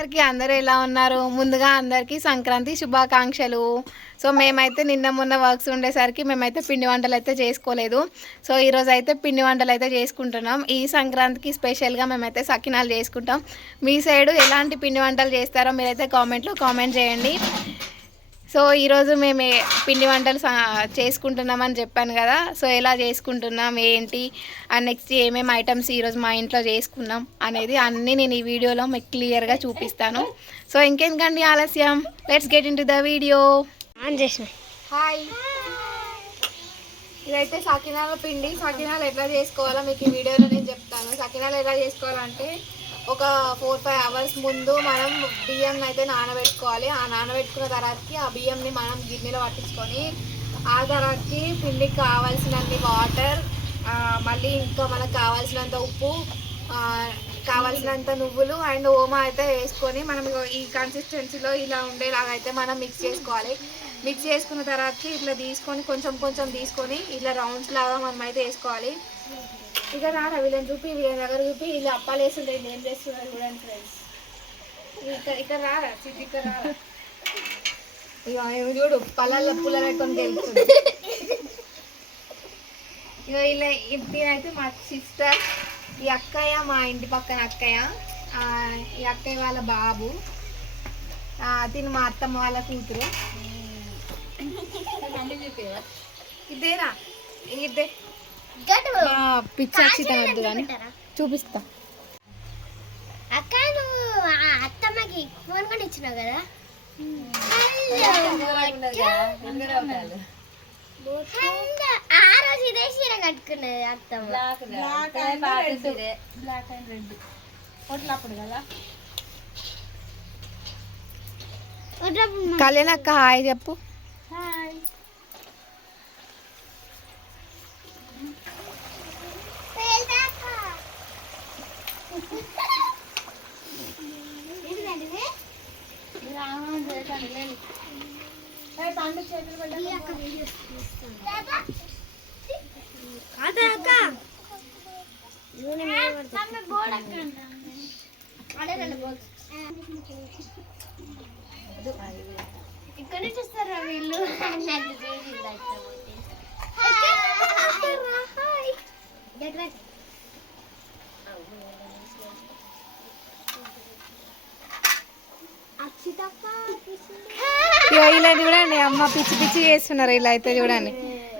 అందరూ ఎలా ఉన్నారు? ముందుగా అందరికీ సంక్రాంతి శుభాకాంక్షలు. సో మేమైతే నిన్న మొన్న వర్క్స్ ఉండేసరికి మేమైతే పిండి వంటలు అయితే చేసుకోలేదు. సో ఈరోజు అయితే పిండి వంటలు అయితే చేసుకుంటున్నాం. ఈ సంక్రాంతికి స్పెషల్గా మేమైతే సకినాలు చేసుకుంటాం. మీ సైడు ఎలాంటి పిండి వంటలు చేస్తారో మీరైతే కామెంట్లో కామెంట్ చేయండి. సో ఈరోజు మేము పిండి వంటలు చేసుకుంటున్నామని చెప్పాను కదా. సో ఎలా చేసుకుంటున్నాం ఏంటి అండ్ నెక్స్ట్ ఏమేమి ఐటమ్స్ ఈరోజు మా ఇంట్లో చేసుకున్నాం అనేది అన్నీ నేను ఈ వీడియోలో మీకు క్లియర్గా చూపిస్తాను. సో ఇంకెందుకండి ఆలస్యం, let's get in to the video. Hi, ఇదైతే సకినాల పిండి. సకినాలు ఎట్లా చేసుకోవాలో మీకు ఈ వీడియోలో నేను చెప్తాను. సకినాలు ఎలా చేసుకోవాలంటే ఒక 4-5 అవర్స్ ముందు మనం బియ్యం అయితే నానబెట్టుకోవాలి. ఆ నానబెట్టుకున్న తర్వాతకి ఆ బియ్యంని మనం గిన్నెలో పట్టించుకొని ఆ తర్వాతకి పిండికి కావాల్సినన్ని వాటర్, మళ్ళీ ఇంకా మనకు కావాల్సినంత ఉప్పు, కావాల్సినంత నువ్వులు అండ్ ఓమా అయితే వేసుకొని మనం ఈ కన్సిస్టెన్సీలో ఇలా ఉండేలాగా అయితే మనం మిక్స్ చేసుకోవాలి. మిక్స్ చేసుకున్న తర్వాతకి ఇట్లా తీసుకొని కొంచెం కొంచెం తీసుకొని ఇట్లా రౌండ్స్ లాగా మనం అయితే వేసుకోవాలి. ఇక రారా వీళ్ళని చూపి, వీళ్ళ దగ్గర చూపి వీళ్ళు అప్పాలు వేస్తుంటే ఏం చేస్తున్నారు చూడండి ఫ్రెండ్స్. ఇక్కడ రారా సిటీ, ఇక్కడ రారా. ఇక చూడు పళ్ళల్లో పుల్ల పెట్టుకొని తెలుస్తుంది. ఇక ఇలా దీనైతే మా సిస్టర్, ఈ అక్కయ్య మా ఇంటి పక్కన అక్కయ్య, ఈ అక్కయ్య వాళ్ళ బాబు, తిని మా అత్తమ్మ వాళ్ళ కూతురు. ఇదేనా ఇదే పిచ్చి వద్దు కానీ చూపిస్తా. అక్క నువ్వు అత్తమ్మకి ఫోన్ కూడా ఇచ్చినావు కదా. ఆ రోజు ఇదే చీర కట్టుకున్నది అత్తమ్మ. కళ్యాణ్ అక్క హాయ్ చెప్పు. ఇక్కడ నుంచి వస్తారా వీళ్ళు? ఇలాంటి చూడండి అమ్మ పిచ్చి పిచ్చి చేస్తున్నారు. ఇలా అయితే చూడండి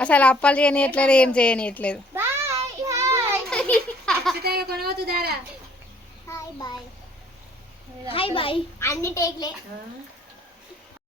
అసలు అప్పాలు చేయనియట్లేదు, ఏం చేయనియట్లేదు. అన్ని టేక్లే